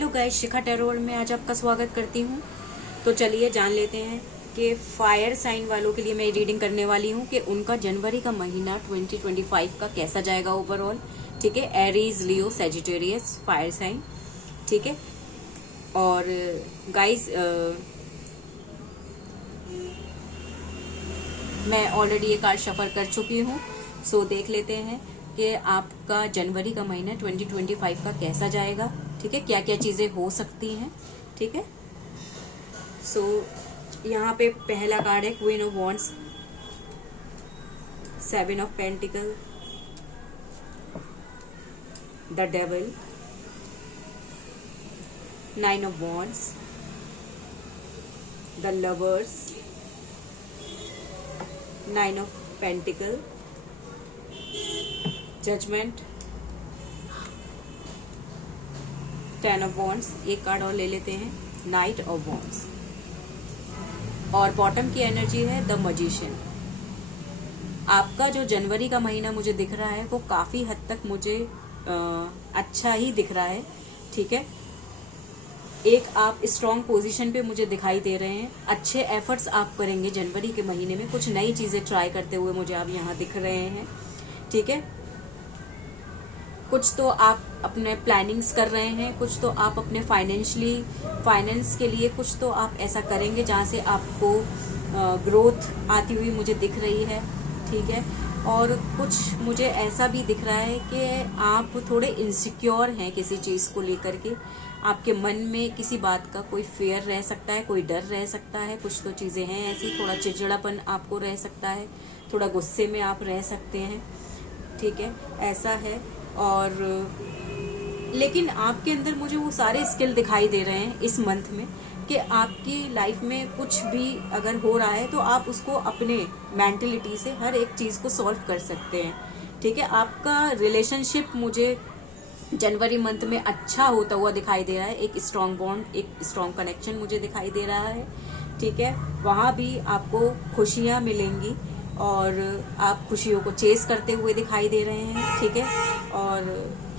Hello guys, शिखा tarot में आज आपका स्वागत करती हूँ। तो चलिए जान लेते हैं कि फायर साइन वालों के लिए मैं रीडिंग करने वाली हूँ कि उनका जनवरी का महीना 2025 का कैसा जाएगा ओवरऑल। ठीक है, एरीज, लियो, सेजिटेरियस, फायर साइन। ठीक है, और गाइस मैं ऑलरेडी ये कार्ड शफल कर चुकी हूँ। सो देख लेते हैं कि आपका जनवरी का महीना 2025 का कैसा जाएगा। ठीक है, क्या क्या चीज़ें हो सकती हैं। ठीक है, सो यहाँ पे पहला कार्ड है queen of wands, 7 of pentacle, the devil, 9 of wands, the lovers, 9 of pentacle, judgement, 10 of wands. एक कार्ड और ले लेते हैं, नाइट ऑफ वॉन्ड्स, और बॉटम की एनर्जी है द मैजिशियन। आपका जो जनवरी का महीना मुझे दिख रहा है वो काफी हद तक मुझे अच्छा ही दिख रहा है। ठीक है, एक आप स्ट्रॉन्ग पोजीशन पे मुझे दिखाई दे रहे हैं। अच्छे एफर्ट्स आप करेंगे जनवरी के महीने में, कुछ नई चीजें ट्राई करते हुए मुझे आप यहाँ दिख रहे हैं। ठीक है, कुछ तो आप अपने प्लानिंग्स कर रहे हैं, कुछ तो आप अपने फाइनेंस के लिए कुछ तो आप ऐसा करेंगे जहाँ से आपको ग्रोथ आती हुई मुझे दिख रही है। ठीक है, और कुछ मुझे ऐसा भी दिख रहा है कि आप थोड़े इनसिक्योर हैं किसी चीज़ को लेकर के। आपके मन में किसी बात का कोई फेयर रह सकता है, कोई डर रह सकता है। कुछ तो चीज़ें हैं ऐसी, थोड़ा चिड़चिड़ापन आपको रह सकता है, थोड़ा गुस्से में आप रह सकते हैं। ठीक है, ऐसा है। और लेकिन आपके अंदर मुझे वो सारे स्किल दिखाई दे रहे हैं इस मंथ में कि आपकी लाइफ में कुछ भी अगर हो रहा है तो आप उसको अपने मेंटलिटी से हर एक चीज़ को सॉल्व कर सकते हैं। ठीक है, आपका रिलेशनशिप मुझे जनवरी मंथ में अच्छा होता हुआ दिखाई दे रहा है। एक स्ट्रॉन्ग बॉन्ड, एक स्ट्रॉन्ग कनेक्शन मुझे दिखाई दे रहा है। ठीक है, वहाँ भी आपको खुशियाँ मिलेंगी और आप खुशियों को चेस करते हुए दिखाई दे रहे हैं। ठीक है, और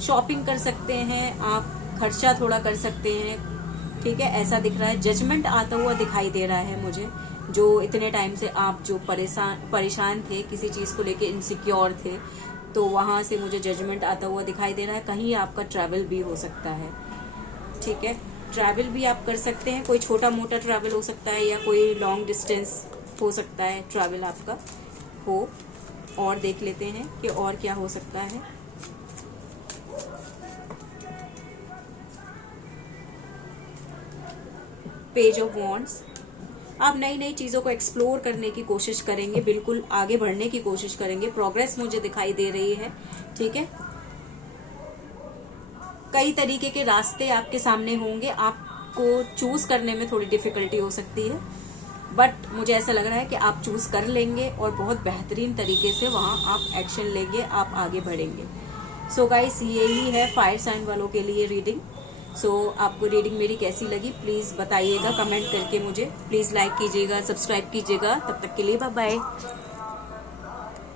शॉपिंग कर सकते हैं आप, खर्चा थोड़ा कर सकते हैं। ठीक है, ऐसा दिख रहा है। जजमेंट आता हुआ दिखाई दे रहा है मुझे। जो इतने टाइम से आप जो परेशान थे, किसी चीज़ को लेके इनसिक्योर थे, तो वहाँ से मुझे जजमेंट आता हुआ दिखाई दे रहा है। कहीं आपका ट्रैवल भी हो सकता है। ठीक है, ट्रैवल भी आप कर सकते हैं, कोई छोटा मोटा ट्रैवल हो सकता है या कोई लॉन्ग डिस्टेंस हो सकता है ट्रैवल आपका हो। और देख लेते हैं कि और क्या हो सकता है। पेज ऑफ वॉन्ड्स, आप नई नई चीजों को एक्सप्लोर करने की कोशिश करेंगे, बिल्कुल आगे बढ़ने की कोशिश करेंगे। प्रोग्रेस मुझे दिखाई दे रही है। ठीक है, कई तरीके के रास्ते आपके सामने होंगे, आपको चूज करने में थोड़ी डिफिकल्टी हो सकती है, बट मुझे ऐसा लग रहा है कि आप चूज कर लेंगे और बहुत बेहतरीन तरीके से वहां आप एक्शन लेंगे, आप आगे बढ़ेंगे। सो गाइस, यही है फायर साइन वालों के लिए रीडिंग। सो आपको रीडिंग मेरी कैसी लगी प्लीज़ बताइएगा कमेंट करके मुझे। प्लीज़ लाइक कीजिएगा, सब्सक्राइब कीजिएगा। तब तक के लिए बाय बाय।